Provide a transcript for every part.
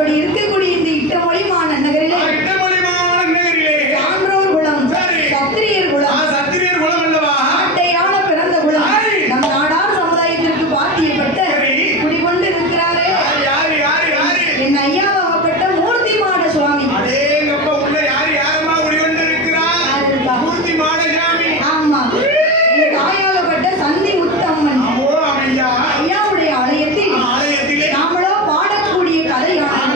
அப்படி இருக்கக்கூடிய இந்த இட்டமொழி மாநகரிலே சான்றோர் குலம், சத்திரியர் குலம், சத்திரியர் குலம் அல்லவா? ஆட்டையான பிறந்த குலம், நம் நாடார் சமுதாயத்திற்கு பாத்தியப்பட்ட குடிகொண்டு இருக்கிறாரே என் ஐயாவாகப்பட்ட மூர்த்தி மாட சுவாமி. ஆமா, என் தாயாகப்பட்ட சந்தி முத்தம்மன் ஐயாவுடைய ஆலயத்தில் நாமளோ பாடக்கூடிய கதையான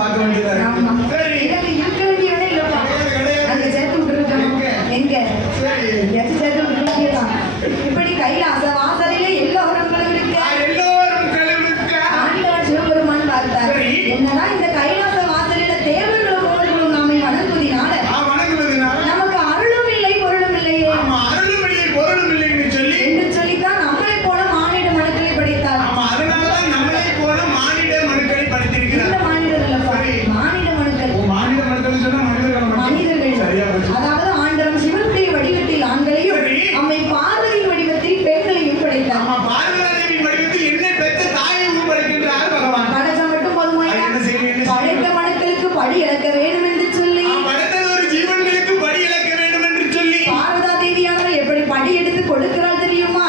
பார்க்க வேண்டியதா இருக்கு. ஆமா. சரி எனக்கு இருக்க வேண்டிய இடம் இல்லப்பா. கிடையாது. அங்க சேர்த்து விட்டுருக்கணும். எங்க? சரி எங்கேயாச்சும் சேர்த்து விட்டுருக்கலாம். இப்படி கைலாச வாசலிலே எல்லோரும் கலவிருக்க எல்லோரும் கலவிருக்க ஆண்டவன் சிவபெருமான் பார்த்தார். சரி. என்னடா இந்த கைலாச வாசலில தேவர்களும் மூவர்களும் நாமை வணங்குவதினால வணங்குவதனால நமக்கு அருளும் இல்லை பொருளும் இல்லையே ஆமா அருளும் இல்லை பொருளும் இல்லைன்னு சொல்லி என்று சொல்லித்தான் நம்மளை போல மானிட மனுக்களை படைத்தார். ஆமா அதனாலதான் நம்மளை போல மானிட மனுக்களை படைத்திருக்கிறார். இந்த மானிடர் இல்லப்பா, சரி. மானிட மனுக்கள். மானிட மனுக்கள் சொன்னா மனிதர்கள். சரியா போச்சு. அதாவது ஆண்டவன் சிவனுடைய வடிவத்தில் ஆண்களையும் சரி. அம்மை பார்வதியின் வடிவத்தில் பெண்களையும் படைத்தார். ஆமா பார்வதியின் வடிவத்தில் என்னை பெற்ற தாயையும் படைக்கின்றார் பகவான். படைச்ச மட்டும் போதுமாயா? அது என்ன செய்யணும்? படைத்த மனுக்களுக்கு படி இழக்க வேண்டும் என்று சொல்லி படைத்தது ஒரு ஜீவன்களுக்கு படி இழக்க வேண்டும் என்று சொல்லி பார்வதா தேவியானவர் எப்படி படி எடுத்து கொடுக்கிறாள் தெரியுமா?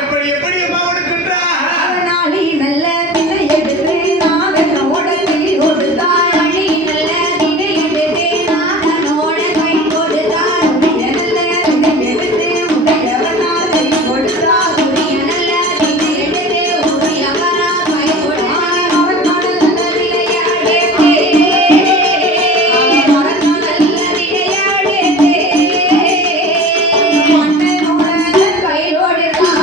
எப்படி எப்படி அம்மா கொடுக்கின்றார்? நாளி நல்ல தினை எடுத்து நாதனோட கை கொடுத்தாள். அணி நல்ல தினை எடுத்து நாதனோட கை கொடுத்தாள். உடைய நல்ல தினை எடுத்து உடையவனார் கை கொடுத்தாள். உடைய நல்ல தினை எடுத்து உடையவனார் கை கொடுத்தாள். அவன் மணல் விளையாடே அவன் மணல் விளையாடே மன்னனோட கை கொடுத்தாள்.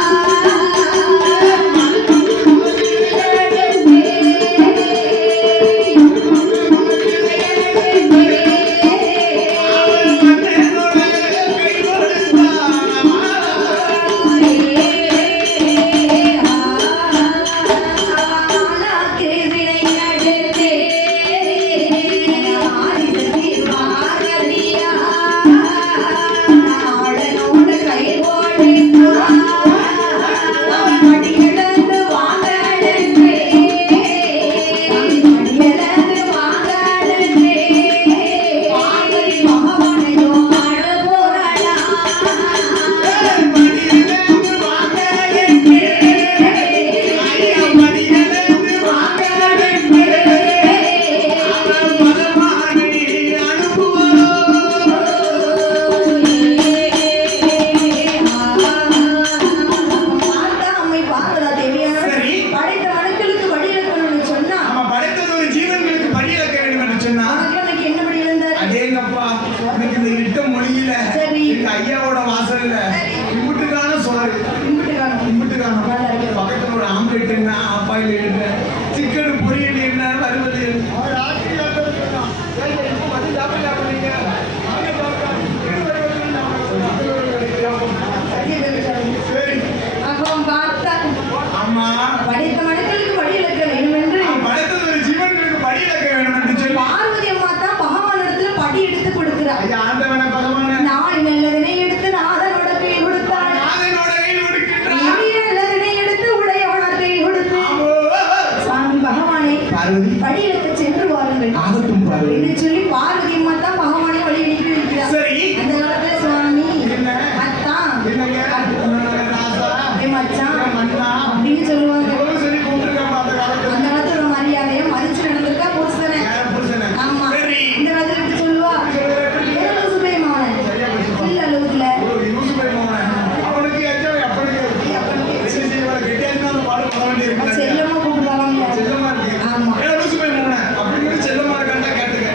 ஐயாவோட வாசல்ல இம்புட்டுக்கான சோறு இம்புட்டுக்கான பக்கத்துல ஒரு ஆம்லெட் என்ன ஆப்பாயில் என்ன சிக்கன் பொரியல் என்ன வறுவல் ஆமா படைத்த மனுக்களுக்கு படி இழக்க வேண்டும் என்று படைத்தது ஒரு ஜீவன்களுக்கு படி இழக்க வேண்டும் என்று சொல்லி பார்வதி அம்மா தான் பகவானிடத்துல படி எடுத்து கொடுக்கிறார். ஐயா ஆண்டவன பகவான நான் நல்லதனை எடுத்து நாதனோட கை கொடுத்தாள். நாதனோட கையில் கொடுக்கின்றார். நீ நல்லதனை எடுத்து உடையவனார் கை கொடுத்து சுவாமி பகவானை பார்வதி படி எடுத்து சென்று வாருங்கள் ஆகட்டும் பார்வதி என்று சொல்லி பார்வதி அம்மா தான் பகவானை வழி அனுப்பி வைக்கிறார். சரி அந்த காலத்துல சுவாமி என்ன அத்தான் என்னங்க ராசா மச்சான் மன்னா அப்படின்னு சொல்லுவாங்க. எவ்வளவு சொல்லி கூப்பிட்டுருக்காங்க அந்த காலத்துல அந்த காலத்துல ஒரு மரியாதையா மதிச்சு நடந்திருக்கா புருஷனை. யார் புருஷனை ஆமா சரி இந்த காலத்துல எப்படி சொல்லுவா? ஏதோ சுபயமாவன இல்ல அளவுக்குல அவனுக்கு அப்பனுக்கு பாடு பண்ண வேண்டிய செல்லமா கூப்பிடுவாங்க. செல்லமா இருக்கு ஆமா அப்படிங்கிற செல்லமா இருக்காண்டா கேட்டுக்க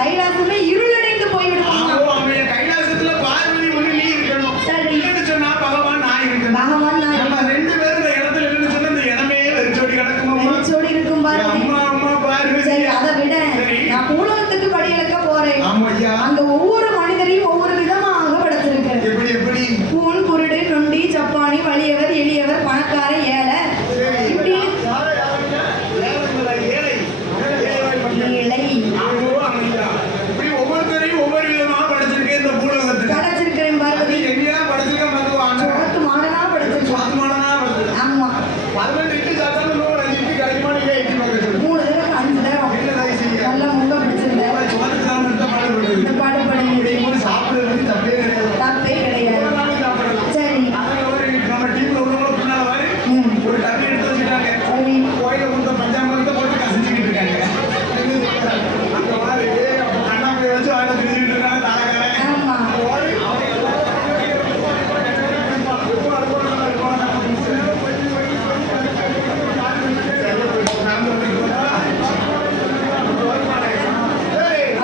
கைலாசமே இருளடைந்து போய்விடுமா? ஆமா, ஆமையா. கைலாசத்துல பார்வதி ஒண்ணு நீ இருக்கணும். சரி. இல்லைன்னு சொன்னா பகவான் நான் இருக்கணும். பகவான் நான் நம்ம ரெண்டு பேரும் இந்த இடத்துல இருந்து சொன்னா இந்த இடமே வெறிச்சோடி கிடக்குமா? வெறிச்சோடி இருக்கும் பார்வதி. அம்மா அம்மா பார்வதி. சரி, அதை விட சரி. நான் பூலோகத்துக்கு படி இழக்க போறேன். ஆமா ஐயா. அங்க ஒவ்வொரு மனிதரையும் ஒவ்வொரு விதமாக படைச்சிருக்கிறேன். எப்படி எப்படி? கூன், குருடு, நொண்டி, சப்பானி, வலியவர், எளியவர், பணக்கார, ஏழை, இப்படி ஏழை இப்படி ஒவ்வொருத்தரையும் ஒவ்வொரு விதமா படைச்சிருக்கேன் இந்த பூலோகத்துல. படைச்சிருக்கிறேன் பார்வதி. எங்கேயா படைச்சிருக்க மதுவான சோத்து மாடனா படைச்சிருக்கேன். சுவாத்மானனா படைச்சிருக்கேன். ஆமா, 12 இட்டு சாப்பிட்டாலும் 5 இட்டு கிடைக்குமா? நீங்க எட்டி பார்க்க 3 தடவை 5 தடவை என்ன தாய் செய்ய? நல்ல முங்க பிடிச்சிருந்தேன். சுவாத்துக்கான இந்த பாடுபடுது. இந்த பாடுபடுது. இப்படி சாப்பிடுறது தப்பே கிடையாது. தப்பே கிடையாது. ஒரு நாளைக்கு சாப்பிடலாம். சரி. அதனால நம்ம டீம்ல உள்ளவங்க பின்னால வாரி ஒரு டப்பி எடுத்து வச்சுட்டாங்க. சரி. கோயில கொடுத்த பஞ்சாமிரத்தை போட்டு கசிச்சுக்கிட்டு இருக்காங்க. அந்த மாதிரி கண்ணாமலை வச்சு வாயில திரிஞ்சுக்கிட்டு இருக்காங்க தாரகாரன். ஆமா.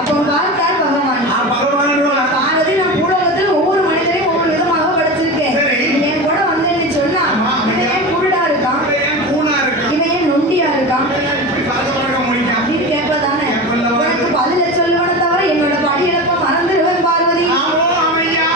அப்போ பார்த்தார் பகவான். பார்வதி, நான் பூலோகத்தில் ஒவ்வொரு மனிதரையும் ஒவ்வொரு விதமாக படைச்சிருக்கேன். சரி. நீ என் கூட வந்தேன்னு சொன்னா இவன் ஏன் குருடா இருக்கான், இவன் ஏன் நொண்டியா இருக்கான் அப்படின்னு கேட்பதானே? உனக்கு பதில சொல்லுவன தவிர என்னோட படி இழப்ப மறந்துடுவேன் பார்வதி.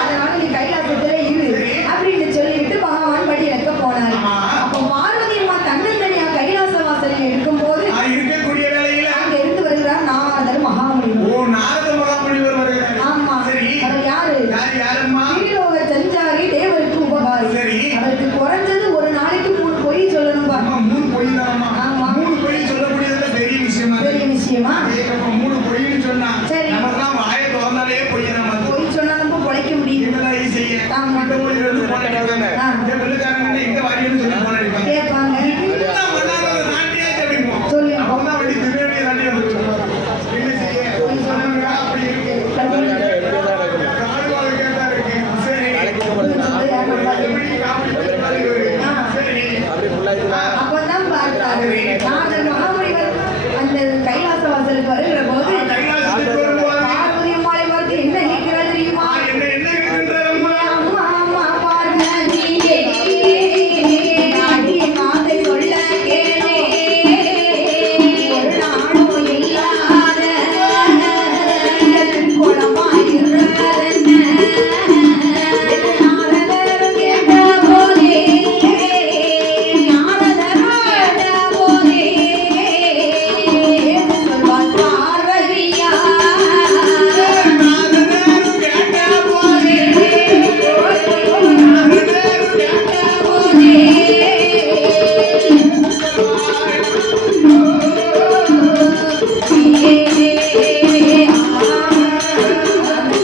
அதனால நீ கைலாசத்துல இரு அப்படின்னு சொல்லிவிட்டு பகவான் படி இழக்க போனாரு. அப்போ பார்வதி அம்மா தன்னந்தனியா கைலாச வாசலில் இருக்கும்போது இருக்கக்கூடிய வேலையில அங்க இருந்து வருகிறார் நாரதர் மகாமுனிவர். நாரத மகாமுனிவர் வருகிறார். ஆமா. சரி. அவர் யாரு? யாரம்மா? ஸ்ரீலோக சஞ்சாரி, தேவருக்கு உபகாரி. சரி. அவருக்கு குறைஞ்சது ஒரு நாளைக்கு 3 பொய் சொல்லணும் பாருங்க. 3 பொய் தானம்மா? ஆமா. 3 பொய் சொல்லக்கூடியதுல பெரிய விஷயமா? பெரிய விஷயமா? ஏகப்ப 3 பொய்ன்னு சொன்னா சரி. நமக்கெல்லாம் வாயை திறந்தாலே பொய்யை நம்ம பொய் சொன்னா நம்ம பொழைக்க முடியும். என்னதான் இது செய்ய? ஆமா. இந்த பொய் எடுத்து போன அடிப்பாங்க. ஆ. இந்த பிள்ளைக்காரங்க எங்க வாரியன்னு சொல்லி போன அடிப்பாங்க. கேட்பாங்க. இன்னும் பண்ணாத நாட்டியாச்சும் அடிப்போம். சொல்லுங்க. அவங்க தான் வண்டி திருவேணியை தாண்டி வந்துருவாங்க. என்ன செய்ய? அதனால அப்படி இருக்கு. காடுவாழ கேட்டா இருக்கு. சரி. எப்படி காப்பி பண்ணி இவரு? ஆ. சரி. அப்பதான் பார்த்தாரு நாரதர் மகாமுனிவர் அந்த கைலாச வாசலுக்கு வருகிற போது கைலாசத்துக்கு வரும்போது பார்வதி அம்மாளை பார்த்து என்ன கேட்கிறாள் தெரியுமா? என்ன இருக்கின்றதம்மா? அம்மா அம்மா பார்வதியே, அடி மாதை சொல்ல கேளே, ஒரு நாளும் இல்லாத குளமாயிருந்தன. நாரதர் கேட்ட போதே, நாரதர் கேட்ட போதே சொல்வாள் பார்வதியா. நாரதர் கேட்ட போதே,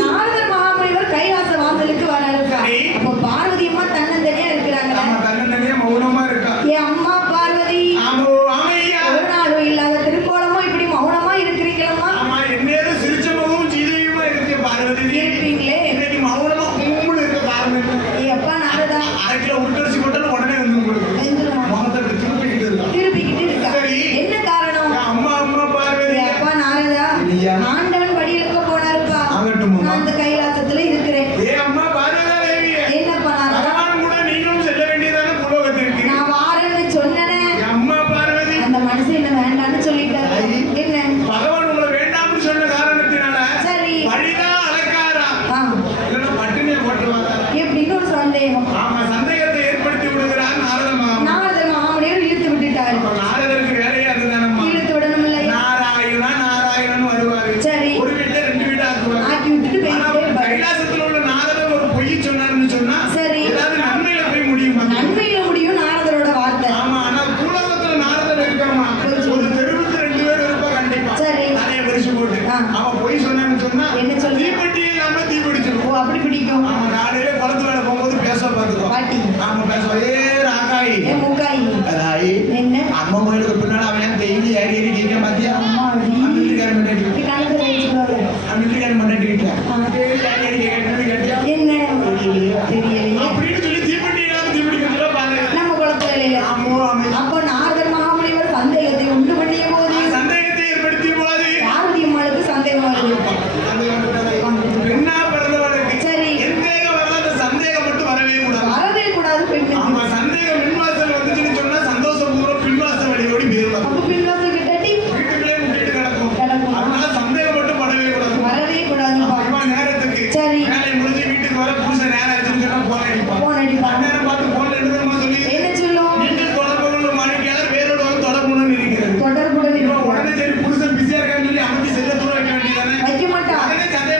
நாரதர் மகாமுனிவர் கைலாச வாசலுக்கு வராரு. சரி. அப்போ பார்வதி அம்மா தன்னந்தனியா இருக்கிறாங்க. நம்ம தன்னந்தனியா மௌனமா இருக்கா. என் அம்மா பார்வதி, ஆமோ ஆமையா. ஒரு நாளும் இல்லாத திருக்கோலமும் இப்படி மௌனமா இருக்கிறீங்களம்மா? ஆமா என்னேது சிரிச்ச முகமும் சீதையுமா இருக்கு பார்வதி. இருப்பீங்களே. இன்னைக்கு மௌனமா கும்முன்னு இருக்க காரணம் என்ன? எப்பா நாரதா? 1/2 கிலோ உருட்டரிசி போட்டாலும் உடனே வந்து உங்களுக்கு எந்திரமா? முகத்தை அப்படி திருப்பிக்கிட்டு இருக்கா. திருப்பிக்கிட்டு இருக்கா. சரி. என்ன காரணம்? அம்மா அம்மா பார்வதி. எப்பா நாரதா? இல்லையா? ஆண்டவன் படி இருக்க போனாருப்பா. ஆகட்டும் அம்மா. நான் அந்த கைலாசத்துல இருக்கிறேன். ஏ அம்மா பார்வதா தேவி. என்னப்பா நாரதா? பகவான் கூட நீங்களும் செல்ல வேண்டியதான பூலோகத்திற்கு. நான் வாரேன்னு சொன்னேனே, அம்மா பார்வதி. அந்த மனுஷன் என்ன வேண்டான்னு சொல்லிட்டாரு. என்ன? பகவான் உங்களை வேண்டாம்னு சொன்ன காரணத்தினால சரி. வழிதான் அலக்காரா ஆ, இல்லைன்னா பட்டினியை போட்டுருவாங்க. எப்படின்னு ஒரு சந்தேகம். ஆமா சந்தேகத்தை ஏற்படுத்தி விடுகிறார் நாரத மகாமுனி. நாரதர் மகாமுனிவர் இழுத்து விட்டுட்டாரு. அப்ப நாரதருக்கு வேலையே அதுதானம்மா. இழுத்து விடணும் இல்லையா? நாராயணா நாராயணன் வருவாரு. சரி. ஒரு வீட்டை 2 வீட்டா ஆக்குவாரு. ஆக்கி விட்டுட்டு ஆனா போயிட்டே இருப்பாரு. கைலாசத்துல உள்ள நாரதர் ஒரு பொய் சொன்னாருன்னு சொன்னா சரி. ஏதாவது நன்மையில போய் முடியுமா? நன்மையில முடியும் நாரதரோட வார்த்தை. ஆமா ஆனா பூலோகத்துல நாரதர் இருக்காமா ஒரு தெருவுக்கு 2 பேர் இருப்பா கண்டிப்பா. சரி. நிறைய பரிசு போட்டு ஆ. அவன் பொய் சொன்னான்னு சொன்னா என்ன சொல்லு? தீப்பெட்டி இல்லாம தீ பிடிச்சிடும். ஓ, அப்படி பிடிக்கும். ஆமா காலையில குளத்துல வேலை போகும்போது பேச பாத்துக்கோ. பாட்டி. ஆமா பேசுவா. ஏ ராக்காயி. ஏ முக்காயி. ராயி. என்ன? அம்மா கோயிலுக்கு பின்னாடி அவன் டெய்லி ஏறி ஏறி கேட்க மாத்தியா? அம்மாடி. அமெரிக்காரன் பண்ணி இப்படி கணக்கு வச்சுக்கோங்க. அமெரிக்காரன் பண்ணி கேட்டேன். ஆ. டெய்லி ஏறி ஏறி கேட்டியா? என்ன? தெரியலையே. அப்படின்னு சொல்லி தீப்பெட்டி இல்லாம தீ பிடிக்கிறதுல பாருங்க. நம்ம குளத்துல இல்லையா? ஆமா ஆமா. அப்போ நாரதர் மகாமுனிவர் சந்தேகத்தை உண்டு பண்ணிய போது சந்தேகத்தை ஏற்படுத்திய போது பார்வதி அம்மாளுக்கு சந்தேகம் வருது. இருப்பான். சந்தேகம் இருக்காதா? பெண்ணா பிறந்தவனுக்கு சரி. எந்தேகம் வரல, அந்த சந்தேகம் மட்டும் வரவே கூடாது. வரவே கூடாது பெண்ணுக்கு. ஆமா, சந்தேகம் பின்வாசல் வந்துச்சுன்னு சொன்னா சந்தோஷம் பூரா பின்வாசல் வழியோடி போயிடலாம். அப்ப பின்வாசல் கிட்டடி வீட்டுக்குள்ளே முட்டிட்டு கிடக்கும். கிடக்கும். அதனால சந்தேகம் மட்டும் படவே கூடாது. வரவே கூடாதுப்பா. அப்புறமா நேரத்துக்கு சரி. வேலை முடிஞ்சு வீட்டுக்கு வர புருஷன் நேரம் ஆச்சுன்னு சொன்னா போன் அடிப்பான். போன் அடிப்பான். அந்நேரம் பார்த்து போன்ல என்னமா சொல்லி என்ன சொல்லும்? நீங்கள் தொடர்பு கொள்ளும் மனைவியாளர் வேறோடு வந்து தொடர்புடன் இருக்கிறது. தொடர்புடன் இவன் இருக்கிறார். உடனே சரி புருஷன் பிஸியா இருக்கான்னு சொல்லி அமைச்சு செல்ல தூரம் வைக்க வேண்டியதானே? வைக்க மாட்டா. உடனே சந்தேகம்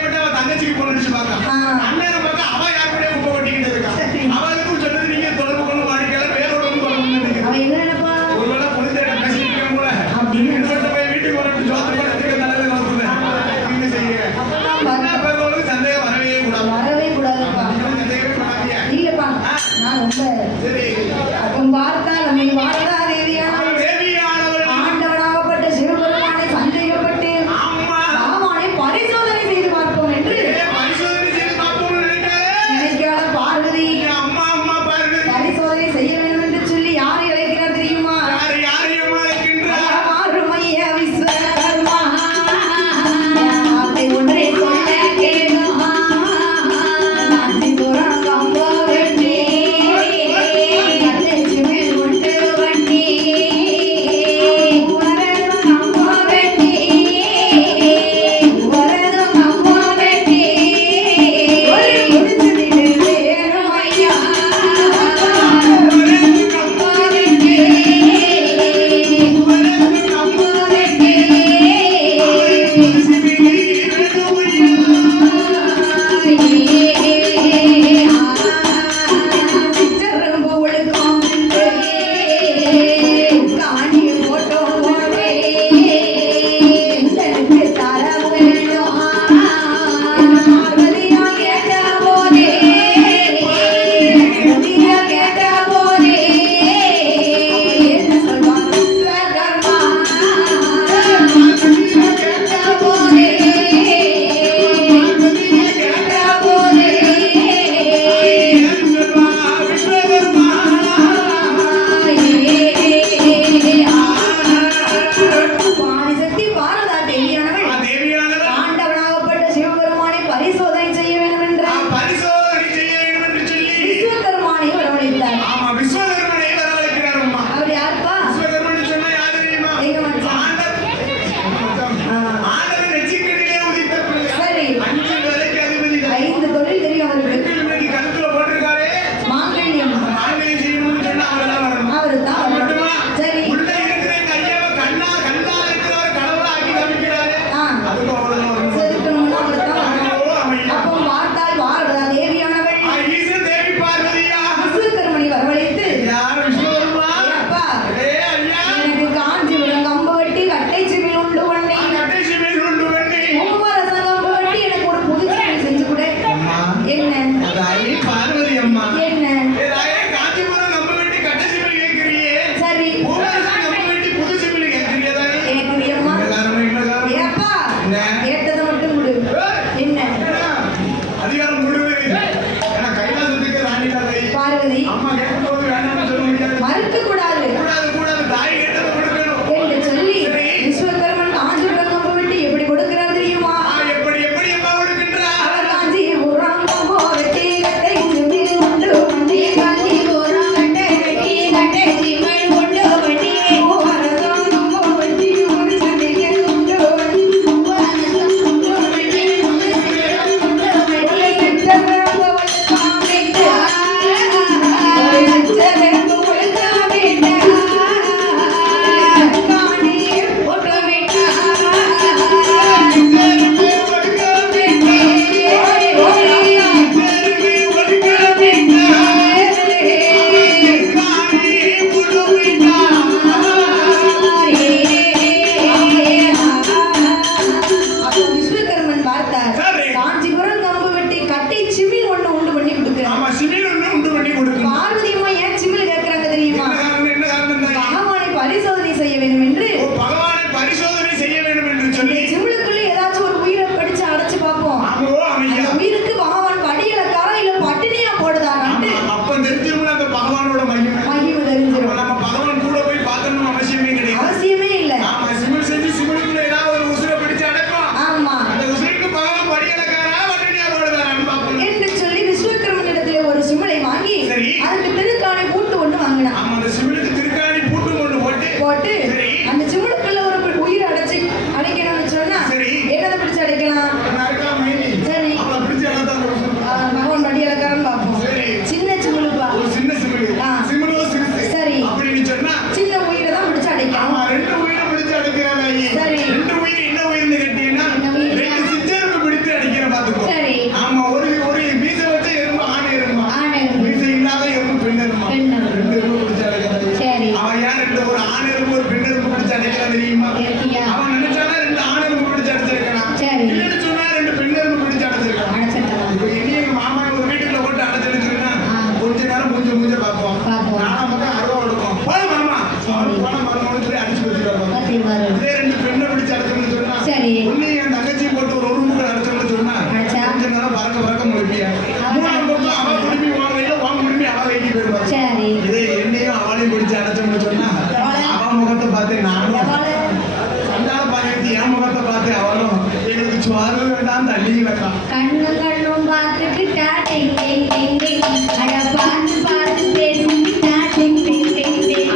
அழியலக்கா. கண்ணும் கண்ணும் பார்த்துக்கிட்டா டிங் டிங் டிங் டிங். அட பார்த்து பார்த்து பேசிக்கிட்டா டிங் டிங் டிங் டிங்.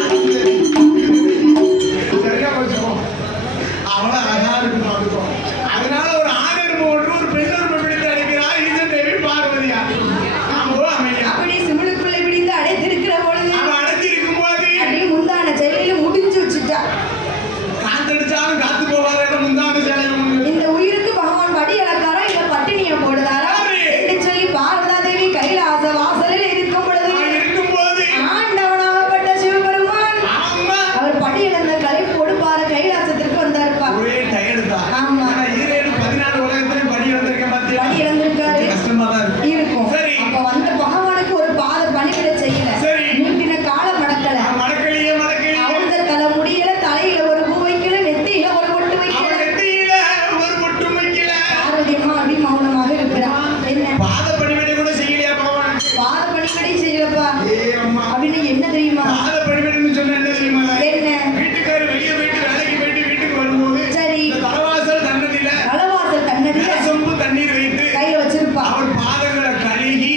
சரியா போச்சுக்கோ. அவ்வளவு அழகா இருக்கு பாத்துக்கோ. அதனால ஒரு ஆண் எறும்பு ஒன்று ஒரு பெண் எறும்பு பிடித்து அடிக்கிறார். ஈசன் தேவி பார்வதியா. ஆம்போ அமையா. அப்படி சிமிழுக்குள்ளே பிடித்து அடைத்திருக்கிற பொழுது அவன் அடைச்சி இருக்கும் போது அப்படியே முந்தான செயலில முடிஞ்சு வச்சுட்டா. காத்தடிச்சாலும் காத்து போகாத இடம் முந்தான சேலையில முடியும். இந்த உயிருக்கு பகவான் படி அளக்காரா இல்ல பட்டினியை போடுதாரா என்று சொல்லி பாரதா தேவி கைலாச வாசலில் இருக்கும் பொழுது அவன் இருக்கும்போது ஆண்டவனாகப்பட்ட சிவபெருமான் ஆமா அவர் படி இழந்த கலைப்போடு பார கைலாசத்திற்கு வந்தாருப்பா. ஒரே டயர்டு தான். ஆமா. ஆனா ஈரேழு 14 உலகத்திலும் படி வந்திருக்கேன் பாத்தியா. படி இழந்திருக்காரு கஷ்டமா தான் இருக்கு. இருக்கும். சரி. அப்ப வந்த பகவானுக்கு ஒரு பாத பணிவிட செய்யல. சரி. நீட்டின கால மடக்கல. மடக்கலியே மடக்கலியே அவந்த தலை முடியல, தலையில ஒரு பூ வைக்கல, நெத்தியில ஒரு பொட்டு வைக்கல. அவன் நெத்தியில ஒரு பொட்டு வைக்கல. பார்வதியம்மா அப்படி மௌனமாக இருக்கிறான். என்ன பாத பணிவிடை கூட செய்யலையா பகவானுக்கு. பாத பணிவிடை செய்யலப்பா ஏ அம்மா அப்படின்னு என்ன தெரியுமா? பாத பணிவிடைன்னு சொன்னா என்ன தெரியுமா? என்ன வீட்டுக்காரர் வெளியே போயிட்டு வேலைக்கு போயிட்டு வீட்டுக்கு வரும்போது சரி இந்த தலைவாசல் தன்னதில தலவாசல் தன்னதில சொம்பு தண்ணீர் வைத்து கையில வச்சிருப்பா. அவள் பாதங்களை கழுகி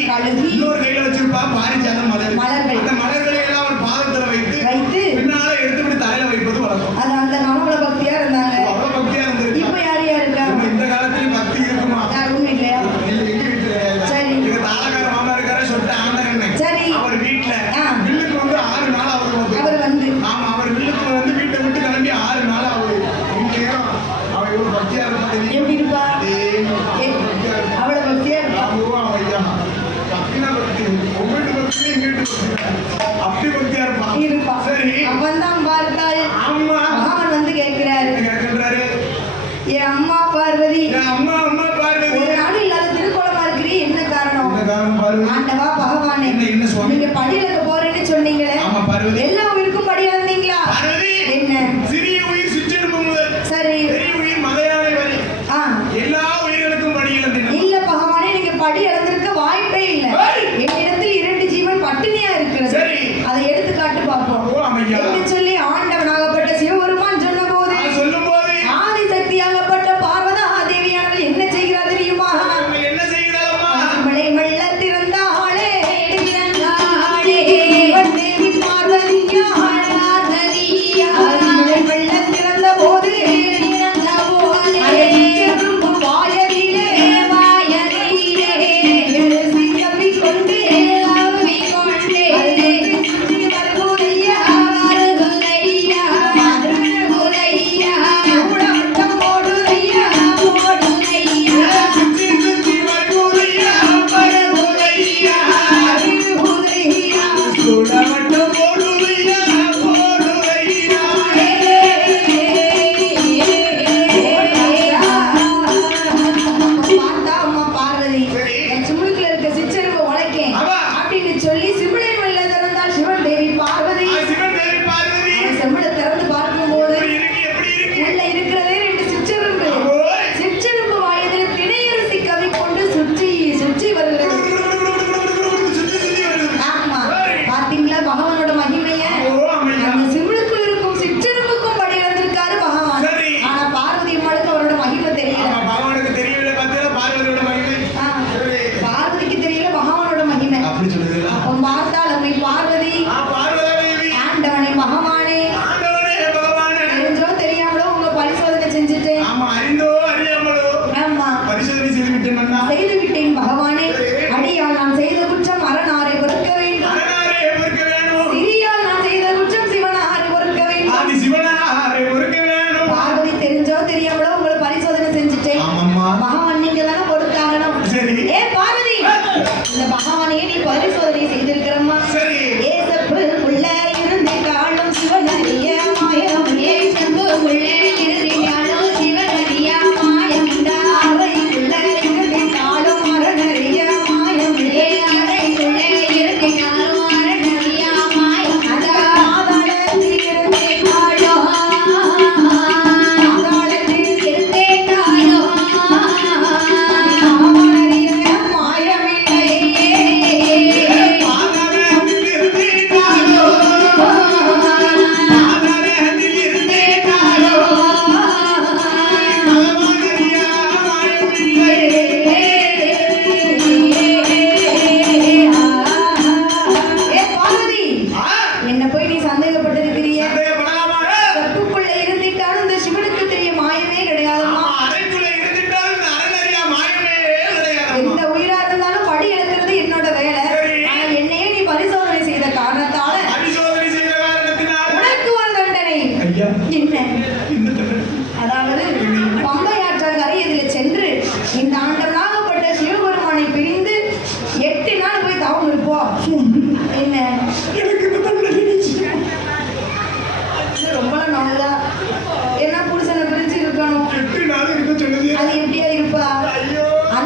இன்னொரு கையில வச்சிருப்பா பாரிஜாதம் மலர்கள். அந்த மலர்களை எல்லாம் அவள் பாதத்துல வைத்து வைத்து பின்னால எடுத்துவிட்டு தலையில வைப்பது வழக்கம். அது அந்த காலத்துல பக்தியா இருந்தாங்க. அவ்வளவு பக்தியா இருந்திருக்கு. இப்ப யார் யார் இருக்கா? நம்ம இந்த காலத்திலயும் பக்தி இருக்குமா? யாரும் இல்லையா? இல்ல, எங்க வீட்டுல சரி. எங்க தாளக்கார மாமா இருக்காரு சொட்ட ஆண்டகண்ணன். சரி. அவர் வீட்டுல ஆ. வில்லுக்கு வந்து 6 நாள் அவர் அவர் வந்து ஆமா அவர் வில்லுக்கு வந்து வீட்டை விட்டு கிளம்பி 6 நாள் அவரு இங்கேயும் அவ இவ்வளவு பக்தியா இருப்பா தெரியும். எப்படி இருப்பா? பக்தியா இருப்பா. அவ்வளவு பக்தியா இருப்பா. ஆமா, ஐயா. பக்தினா பக்தி. உங்க வீட்டு பக்தி, எங்க வீட்டு பக்தி. அப்படி பக்தியா இருப்பா. இருப்பா. சரி. அப்பந்தான் பார்த்தாள். ஆமா. பகவான் வந்து கேட்கிறாரு, என்ன கேட்கின்றாரு? என் அம்மா பார்வதி என் அம்மா பார்வதி. ஒரு நாடு இல்லாத திருக்கோலமா இருக்கிறீ, என்ன காரணம்? என்ன காரணம் பார்வதி? ஆண்டவா பகவானே, என்ன சுவாமி? நீங்க படி இழக்க போறேன்னு சொன்னீங்களே, ஆமா பார்வதி. எல்லா உயிருக்கும் படி இழந்தீங்களா? பார்வதி. என்ன சிறிய உயிர் சிற்றெரும்பு முதல் சரி பெரிய உயிர் மதையானை வரை ஆ எல்லா உயிர்களுக்கும் படி இழந்தேன். இல்ல பகவானே, நீங்க படி இழந்திருக்க வாய்ப்பே இல்ல. ஏய்! என்னிடத்தில் 2 ஜீவன் பட்டினியா இருக்கிறது. சரி. அதை எடுத்து காட்டு பார்ப்போம் ஓ, அமையா. என்று சொல்லி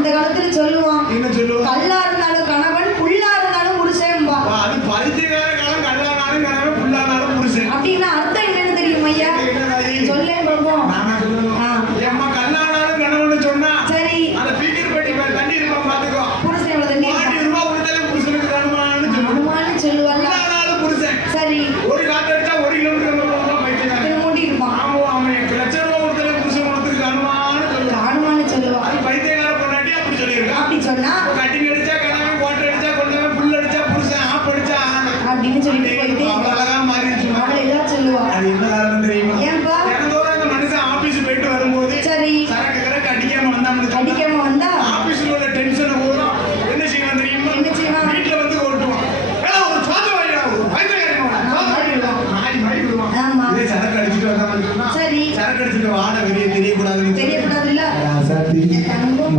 அந்த காலத்துல சொல்லுவான், என்ன சொல்லுவோம்? கல்லா இருந்தாலும் கணவன், புல்லா இருந்தாலும் புருஷன்பா. அது பரிச்சைக்கார காலம் கல்லானாலும் கணவன் புல்லானாலும் புருஷன். அப்படின்னா அர்த்தம் என்னன்னு தெரியும் ஐயா? என்ன தாயி? சொல்லேன் பாப்போம். நானா சொல்லணும்? ஆ. ஏம்மா கல்லானாலும் கணவன்னு சொன்னா சரி, அந்த பீக்கர் பெட்டி தண்ணி இருப்பான் பாத்துக்கோ. புருஷன் எவ்வளவு தண்ணி 40 ரூபாய் கொடுத்தாலே புருஷனுக்கு தருமான்னு சொல்லுவோம். அனுமானு சொல்லுவாங்க. புல்லானாலும் புருஷன். சரி, ஒரு காத்து அடிச்சா 1 கிலோமீட்டர் பைத்தியக்காரன். இது மூடி இருப்பான். அவன் 8 லட்சம் ரூபாய் கொடுத்தாலே புருஷன் கொடுத்துருக்கு அனுமான்னு சொல்லுவான். அனுமானு சொல்லுவான். அது பைத்தியக்கார பொண்டாட்டி அப்படி சொல்லியிருக்கான். அப்படி சொன்னா கட்டிங் அடிச்சா கணவன், குவாட்டர் அடிச்சா கொஞ்சம், புல் அடிச்சா புருஷன், ஆப் அடிச்சா ஆண். அப்படின்னு சொல்லிட்டு போயிட்டு அவ்வளவு அழகா மாறிடுச்சு. அவளை எல்லாம் சொல்லுவா. அது என்ன காரணம் தெரியுமா? ஏன்பா? தினந்தோறும் அந்த மனுஷன் ஆபீஸ் போயிட்டு வரும்போது சரி, சரக்கு கரக்கு அடிக்காம வந்தான்னு சொன்னா, அடிக்காம வந்தா ஆபீஸ்ல உள்ள டென்ஷனை பூரா என்ன செய்வான் தெரியுமா? என்ன செய்வான்? வீட்டுல வந்து கொட்டுவான். ஏடா ஒரு சாத்து வாங்கிடா, ஒரு பைத்தியக்காரன் வாடா, சாத்து வாங்கிடா. நாய் மாதிரி விடுவான். ஆமா. இதே சரக்கு அடிச்சுட்டு வந்தான்னு சொன்னா, சரி, சரக்கு அடிச்சுட்டு வாட வெளியே தெரியக்கூடாதுன்னு தெரியக்கூடாதுல்ல. சத்தி தங்கம்